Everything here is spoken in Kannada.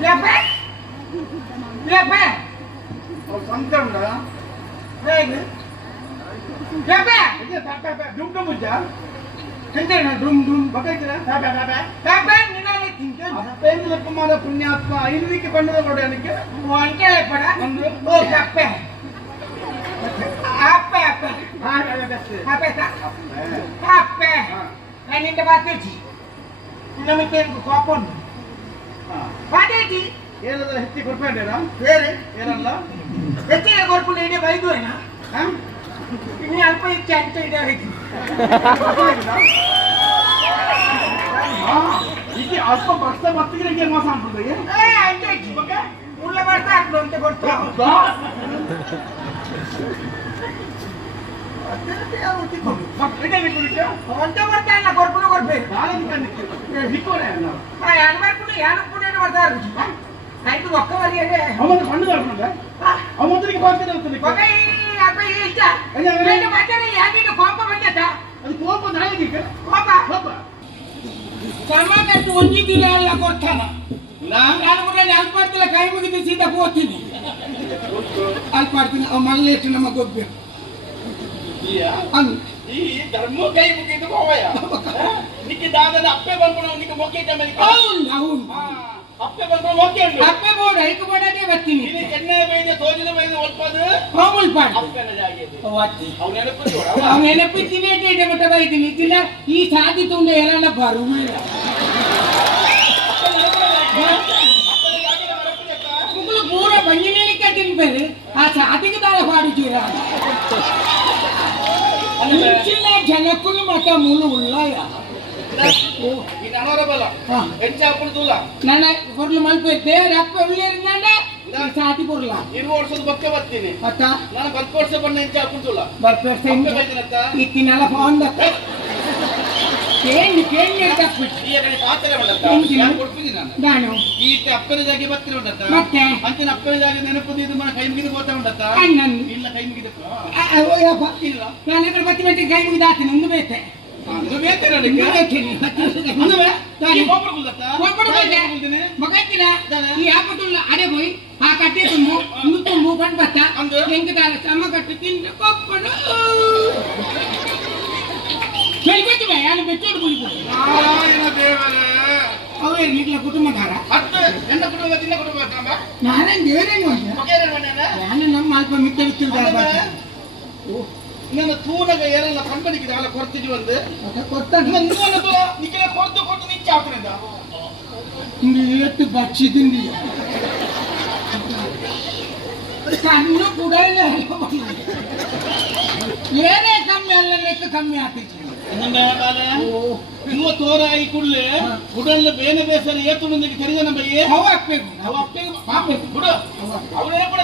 Lepe? Lepe? Oh, santam dah. Baik. Lepe? Ini lepe. Dum aja. Kencan dum. Bagai kira. Lepe ni nak tinggal. Lepe ni lepas mana punya apa? Ini ke pandai kau ni ke? Wanita lepe dah. Oh lepe. Apa? Apa tak? Apa? Ini tempat tu. Ini mungkin kupon. Ada di. Ini adalah hiti korban dia lah. Ini adalah. Hiti korban ini baik tu na. Ini apa yang cantik dia hiti. Ini apa bahasa mati ni yang masam tu ya? Ada di. Mula bahasa belum terbertu. Ini ni kuliah. Orang berita nak korban korban. Kalau ni kan hikor है ना. यार मैं पुणे ने बता रही हूँ. नहीं तो वक्का वाली है. हम तो फंड कर रहे हैं. हम तो नहीं बात कर रहे हैं. ओके आप ये क्या? मैंने बता रही है कि तो कॉम्पा बन जाता. अभी कॉम्पा नहीं क्या? कॉम्पा. sama kan tunji dilal la korthana. ना यार मुझे लाल पार्टी ला कहीं मुझे तो सीधा पोती नहीं. लाल पार्टी ने अमल लेट ना मगोब्य. iya ini धर्मो कहीं मुझे तो कौवा या निके दादा ने अप्पे बनपना निके मोके जमेली लाउन अप्पे बनपना मोके उन्हें अप्पे बोल रही को बड़ा दे बत्ती नहीं ini किन्ने बेजे तोजने बेजे उल्पाद कौन उल्पाद अप्पे न जाएगी वाटी ಅವನೇನೆ ಪುಚ್ಚೋಡ ಅವನೇನೆ ಪಿತ್ತಿನೇ ಟೇಟೆ ಮಟ ಬೈದಿ ನಿತಿನ ಈ ಸಾದಿ ತುಂಡೆ ಎಲ್ಲ ಬರು ಮುಗುಲು ಪೂರ ಬಂಜಿನೇಲಿ ಕಟ್ಟಿನ ಬೇರೆ ಆ ಸಾದಿಗೆ ದಾಳ ಪಾಡುತ್ತೀರಾ ಚಿನ್ನ ಜನಕ್ಕೂ ಮತ ಮೂಲ Ullaya ini anora bala enca apun tula nana korlu malpette rappe ullerinda saati porla 20 ವರ್ಷದ ಬಕ್ಕೆ ಬರ್ತೀನಿ ಅತ್ತ ನಾನು 10 ವರ್ಷ ಬಂದ ಎಂಚ apun tula ಬರ್ಪರ್ಸೆ ಇಂಗೆ ಬೈದನತ್ತ ಇತ್ತಿನಲ್ಲ ಫೋನ್ ದತ್ತ ಕೇಂಡಿ ತಪ್ಪಿಟ್ಟು ಈ ಕಡೆ ಪಾತ್ರೆ ಮಾಡತ್ತ ನಾನು ಕೊಡ್ತೀನಿ ನಾನು ಈ ಅಪ್ಪನ ಜಾಗೆ ಬರ್ತೀನಿ ಉಂಟತ್ತ ಮತ್ತೆ ಅಂತಿನ ಅಪ್ಪನ ಜಾಗೆ ನೆನಪುದು ಇದು ಮನ ಕೈ ಮುಗಿದು ಹೋಗ್ತಾ ಉಂಟತ್ತ ಇಲ್ಲ ಕೈ ಮುಗಿದಕ್ಕ ಓಯಪ್ಪ ಇಲ್ಲ ನಾನು ಇದ್ರ ಬತ್ತಿ ಬತ್ತಿ ಕೈ ಮುಗಿದು ಹಾಕ್ತೀನಿ ಒಂದು ಬೇತೆ ಅದು ಬೇತೆ ನನಗೆ ಬೇತೀನಿ ಅಂದ್ರೆ ನಾನು ಕೋಪರ್ ಕುಲ್ದತ್ತ ಕೋಪರ್ ಕುಲ್ದಿನಿ ಮಗತ್ತಿನ ಈ ಆಪಟುಲ್ಲ ಅಡೆ ಹೋಯ್ ಆ ಕಟ್ಟಿ ತುಂಬು ತುಂಬು ಬಂದು ಬತ್ತ ಹೆಂಗೆ ದಾಲ ಸಮ ಕಟ್ಟಿ ತಿಂದು ಕೊಪ್ಪನು ಬೆಳ್ಕೊತಿ ಬೈ ನಾನು ಬೆಚ್ಚೋಡು ಕುಳಿತು ನಾರಾಯಣ ದೇವರೇ ಅವೇ ನಿಗ್ಲ ಕುಟುಂಬದಾರ ಅತ್ತೆ ಎನ್ನ ಕುಟುಂಬದಿಂದ ಕುಟುಂಬ ನಾರಾಯಣ ದೇವರೇನು ಅಂತ ಮಗೇರೇನು ಮನೆನ ನಾನು ನಮ್ಮ ಅಲ್ಪ ಮಿತ್ತ ಬಿತ್ತಿಲ್ದಾರ ಓ ನನ್ನ ತೂನಗ ಏನೆಲ್ಲ ಕಂಪನಿಗೆ ದಾಲ ಕೊಡ್ತಿದ್ವಿ ಒಂದು ಕೊಡ್ತಾನೆ ನನ್ನ ತೂ ನಿಕಲ ಕೊಟ್ಟು ನಿಂಚ ಆಗ್ತರಿಂದ ನೀ ಎಷ್ಟು ಬಚ್ಚಿ ತಿಂದಿ ಕಣ್ಣು ಕೂಡ ಏನೇ ಕಮ್ಮಿ ಅಲ್ಲ ಲೆಕ್ಕ ಕಮ್ಮಿ ಆಗ್ತೈತಿ ಇವ ತೋರ ಈ ಕುಳ್ಳೆ ಉಡಲ್ಲ ಬೇನೆ ಬೇಸರ ಏತು ಮಂದಿಗೆ ತೆರೆದ ನಮ್ಮ ಅವ ಅಪ್ಪೆಗೂ ಬಿಡು ಅವಳೇ ಕೂಡ